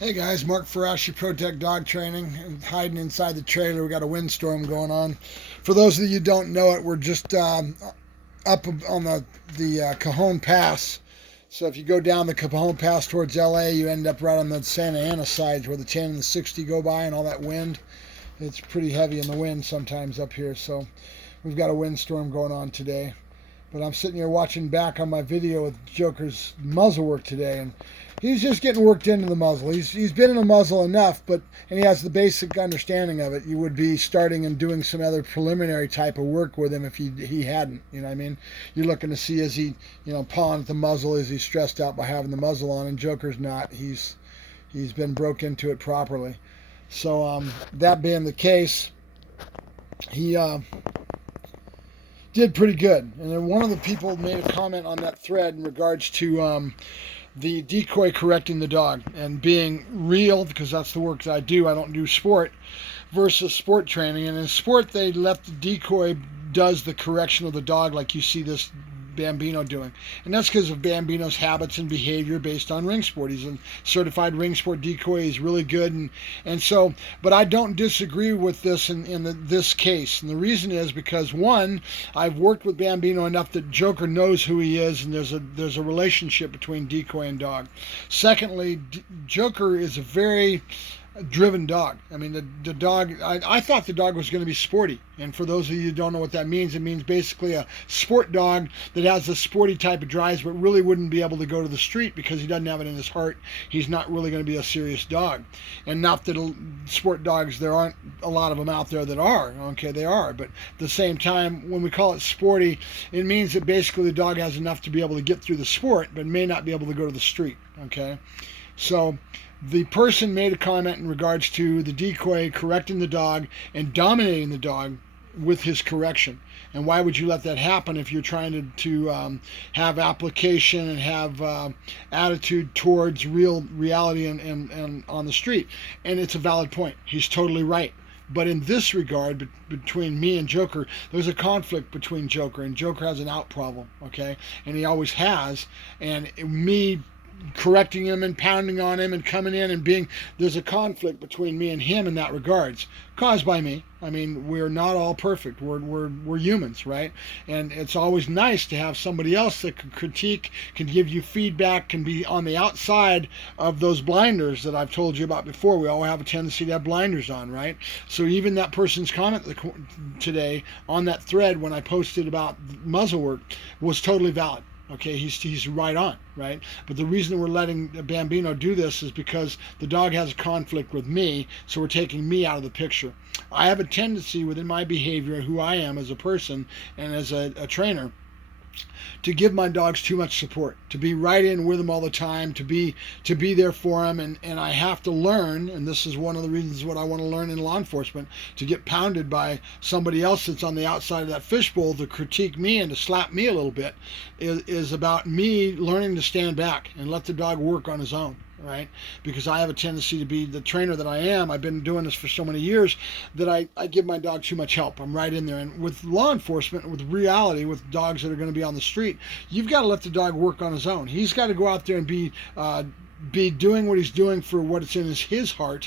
Hey guys, Mark Farashi, Protect Dog Training. I'm hiding inside the trailer. We got a windstorm going on. For those of you who don't know it, we're just up on the Cajon Pass. So if you go down the Cajon Pass towards LA, you end up right on the Santa Ana side where the 10 and the 60 go by and all that wind. It's pretty heavy in the wind sometimes up here. So we've got a windstorm going on today. But I'm sitting here watching back on my video with Joker's muzzle work today, and he's just getting worked into the muzzle. He's been in the muzzle enough, and he has the basic understanding of it. You would be starting and doing some other preliminary type of work with him if he hadn't. You know what I mean? You're looking to see, is he, pawing at the muzzle? Is he stressed out by having the muzzle on? And Joker's not. He's been broke into it properly. So that being the case, he did pretty good. And then one of the people made a comment on that thread in regards to the decoy correcting the dog and being real, because that's the work that I do. I don't do sport versus sport training. And in sport, they let the decoy does the correction of the dog, like you see this Bambino doing. And that's because of Bambino's habits and behavior based on ring sport. He's a certified ring sport decoy. He's really good. And so, but I don't disagree with this in this case. And the reason is because, one, I've worked with Bambino enough that Joker knows who he is, and there's a relationship between decoy and dog. Secondly, Joker is a very driven dog. I mean, the dog, I thought the dog was going to be sporty. And for those of you who don't know what that means, it means basically a sport dog that has a sporty type of drives, but really wouldn't be able to go to the street because he doesn't have it in his heart. He's not really going to be a serious dog. And not that sport dogs, there aren't a lot of them out there that are. Okay, they are. But at the same time, when we call it sporty, it means that basically the dog has enough to be able to get through the sport, but may not be able to go to the street. Okay, so the person made a comment in regards to the decoy correcting the dog and dominating the dog with his correction. And why would you let that happen if you're trying to have application and have attitude towards reality and on the street? And it's a valid point. He's totally right. But in this regard, between me and Joker, there's a conflict between Joker, and Joker has an out problem, okay? And he always has. And me correcting him and pounding on him and coming in and there's a conflict between me and him in that regards, caused by me. I mean, we're not all perfect. We're humans, right? And it's always nice to have somebody else that can critique, can give you feedback, can be on the outside of those blinders that I've told you about before. We all have a tendency to have blinders on, right? So even that person's comment today on that thread when I posted about muzzle work was totally valid. Okay, he's right on, right? But the reason we're letting Bambino do this is because the dog has a conflict with me, so we're taking me out of the picture. I have a tendency within my behavior, who I am as a person and as a trainer, to give my dogs too much support, to be right in with them all the time, to be there for them, and I have to learn, and this is one of the reasons what I want to learn in law enforcement, to get pounded by somebody else that's on the outside of that fishbowl to critique me and to slap me a little bit, is about me learning to stand back and let the dog work on his own. Right? Because I have a tendency to be the trainer that I am. I've been doing this for so many years that I give my dog too much help. I'm right in there. And with law enforcement, with reality, with dogs that are going to be on the street, you've got to let the dog work on his own. He's got to go out there and be doing what he's doing for what it's in his heart